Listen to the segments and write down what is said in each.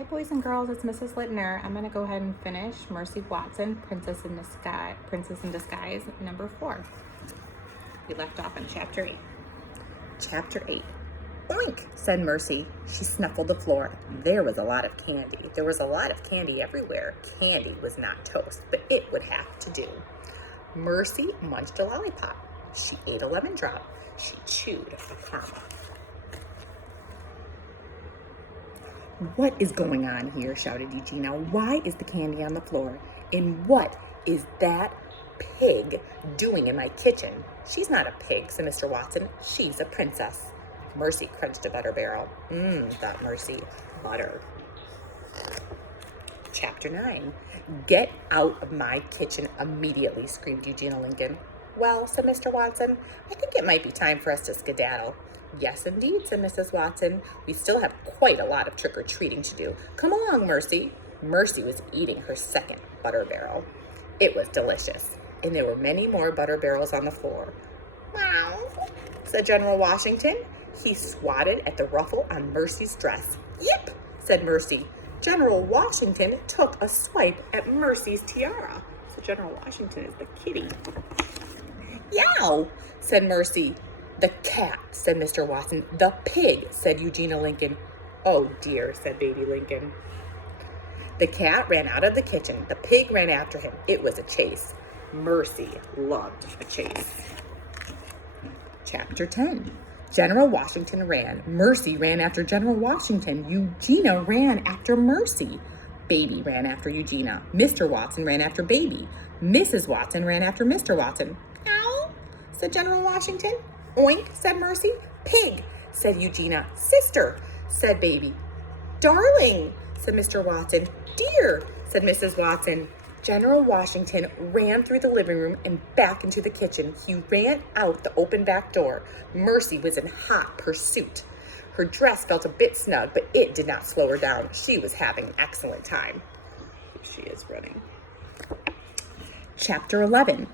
Hi boys and girls, it's Mrs. Littner. I'm going to go ahead and finish Mercy Watson, Princess in Disguise, number 4. We left off in chapter 8. Chapter 8. Boink, said Mercy. She snuffled the floor. There was a lot of candy. There was a lot of candy everywhere. Candy was not toast, but it would have to do. Mercy munched a lollipop. She ate a lemon drop. She chewed a caramel. What is going on here? Shouted Eugenia. Why is the candy on the floor? And what is that pig doing in my kitchen? She's not a pig, said Mr. Watson. She's a princess. Mercy crunched a butter barrel. Thought Mercy. Butter. Chapter 9. Get out of my kitchen immediately, screamed Eugenia Lincoln. Well, said Mr. Watson, I think it might be time for us to skedaddle. Yes, indeed, said Mrs. Watson. We still have quite a lot of trick-or-treating to do. Come along, Mercy. Mercy was eating her second butter barrel. It was delicious, and there were many more butter barrels on the floor. Meow, said General Washington. He swatted at the ruffle on Mercy's dress. Yip, said Mercy. General Washington took a swipe at Mercy's tiara. So General Washington is the kitty. Yow, said Mercy. The cat, said Mr. Watson. The pig, said Eugenia Lincoln. Oh dear, said baby Lincoln. The cat ran out of the kitchen. The pig ran after him. It was a chase. Mercy loved a chase. Chapter 10. General Washington ran. Mercy ran after General Washington. Eugenia ran after Mercy. Baby ran after Eugenia. Mr. Watson ran after Baby. Mrs. Watson ran after Mr. Watson. Ow, said General Washington. Oink, said Mercy. Pig, said Eugenia. Sister, said Baby. Darling, said Mr. Watson. Dear, said Mrs. Watson. General Washington ran through the living room and back into the kitchen. He ran out the open back door. Mercy was in hot pursuit. Her dress felt a bit snug, but it did not slow her down. She was having an excellent time. She is running. Chapter 11.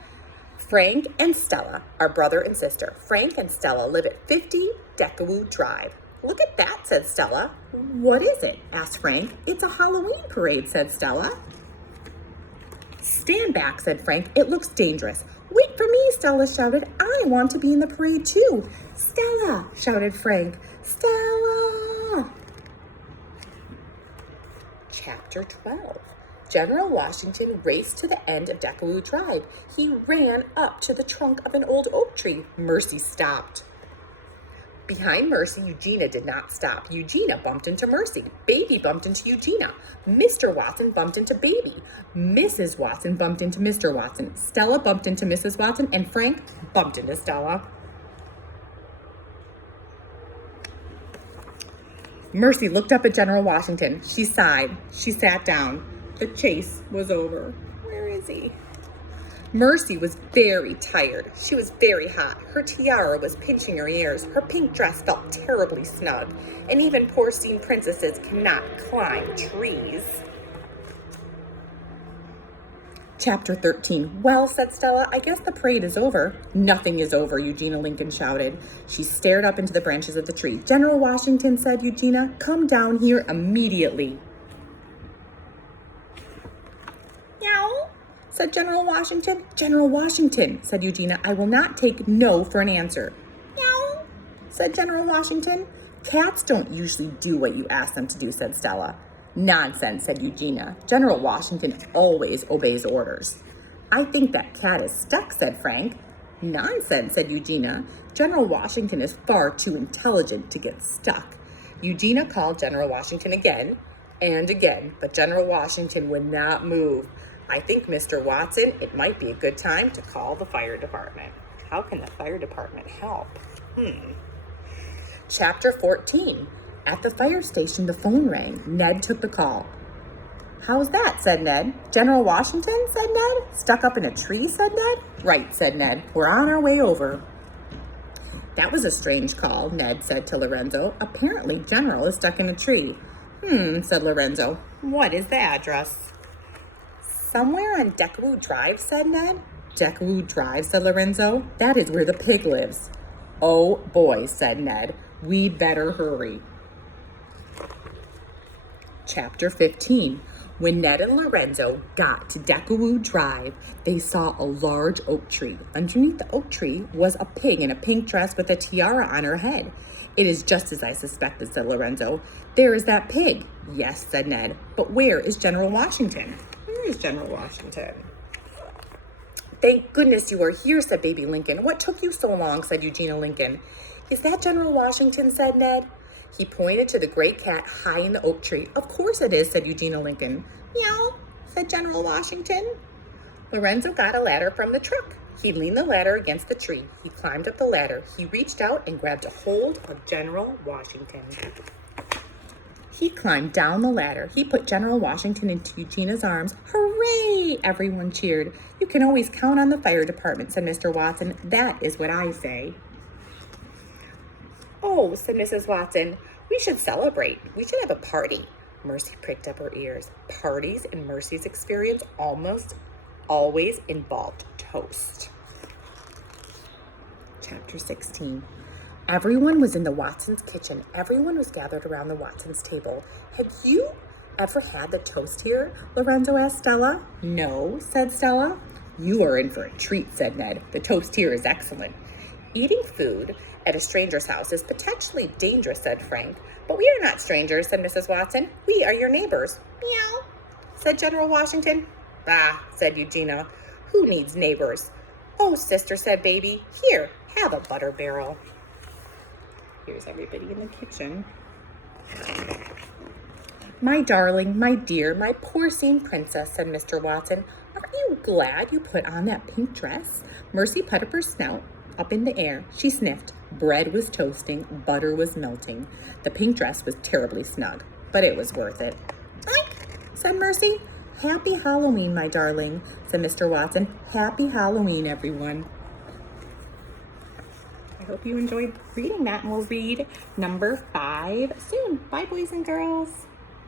Frank and Stella are brother and sister. Frank and Stella live at 50 Decawoo Drive. Look at that, said Stella. What is it? Asked Frank. It's a Halloween parade, said Stella. Stand back, said Frank. It looks dangerous. Wait for me, Stella shouted. I want to be in the parade too. Stella, shouted Frank. Stella! Chapter 12. General Washington raced to the end of Decawoo Drive. He ran up to the trunk of an old oak tree. Mercy stopped. Behind Mercy, Eugenia did not stop. Eugenia bumped into Mercy. Baby bumped into Eugenia. Mr. Watson bumped into Baby. Mrs. Watson bumped into Mr. Watson. Stella bumped into Mrs. Watson, and Frank bumped into Stella. Mercy looked up at General Washington. She sighed. She sat down. The chase was over. Where is he? Mercy was very tired. She was very hot. Her tiara was pinching her ears. Her pink dress felt terribly snug. And even porcine princesses cannot climb trees. Chapter 13. Well, said Stella, I guess the parade is over. Nothing is over, Eugenia Lincoln shouted. She stared up into the branches of the tree. General Washington, said Eugenia, come down here immediately. Meow, said General Washington. General Washington, said Eugenia, I will not take no for an answer. Meow, said General Washington. Cats don't usually do what you ask them to do, said Stella. Nonsense, said Eugenia. General Washington always obeys orders. I think that cat is stuck, said Frank. Nonsense, said Eugenia. General Washington is far too intelligent to get stuck. Eugenia called General Washington again and again, but General Washington would not move. I think, Mr. Watson, it might be a good time to call the fire department. How can the fire department help? Chapter 14. At the fire station, the phone rang. Ned took the call. How's that? Said Ned. General Washington? Said Ned. Stuck up in a tree? Said Ned. Right, said Ned. We're on our way over. That was a strange call, Ned said to Lorenzo. Apparently, General is stuck in a tree. Said Lorenzo. What is the address? Somewhere on Decawoo Drive, said Ned. Decawoo Drive, said Lorenzo. That is where the pig lives. Oh boy, said Ned. We'd better hurry. Chapter 15. When Ned and Lorenzo got to Deckawoo Drive, they saw a large oak tree. Underneath the oak tree was a pig in a pink dress with a tiara on her head. It is just as I suspected, said Lorenzo. There is that pig. Yes, said Ned. But where is General Washington? Where is General Washington? Thank goodness you are here, said Baby Lincoln. What took you so long, said Eugenia Lincoln. Is that General Washington, said Ned. He pointed to the great cat high in the oak tree. Of course it is, said Eugenia Lincoln. Meow, said General Washington. Lorenzo got a ladder from the truck. He leaned the ladder against the tree. He climbed up the ladder. He reached out and grabbed a hold of General Washington. He climbed down the ladder. He put General Washington into Eugenia's arms. Hooray! Everyone cheered. You can always count on the fire department, said Mr. Watson. That is what I say. Oh, said Mrs. Watson, we should celebrate. We should have a party. Mercy pricked up her ears. Parties in Mercy's experience almost always involved toast. Chapter 16. Everyone was in the Watsons' kitchen. Everyone was gathered around the Watsons' table. Have you ever had the toast here? Lorenzo asked Stella. No, said Stella. You are in for a treat, said Ned. The toast here is excellent. Eating food at a stranger's house is potentially dangerous, said Frank. But we are not strangers, said Mrs. Watson. We are your neighbors. Meow, said General Washington. Bah, said Eugenia. Who needs neighbors? Oh, sister, said Baby. Here, have a butter barrel. Here's everybody in the kitchen. My darling, my dear, my porcine princess, said Mr. Watson. Aren't you glad you put on that pink dress? Mercy put up her snout up in the air. She sniffed. Bread was toasting. Butter was melting. The pink dress was terribly snug, but it was worth it. Oink, said Mercy. Happy Halloween, my darling, said Mr. Watson. Happy Halloween, everyone. I hope you enjoyed reading that, and we'll read number 5 soon. Bye, boys and girls.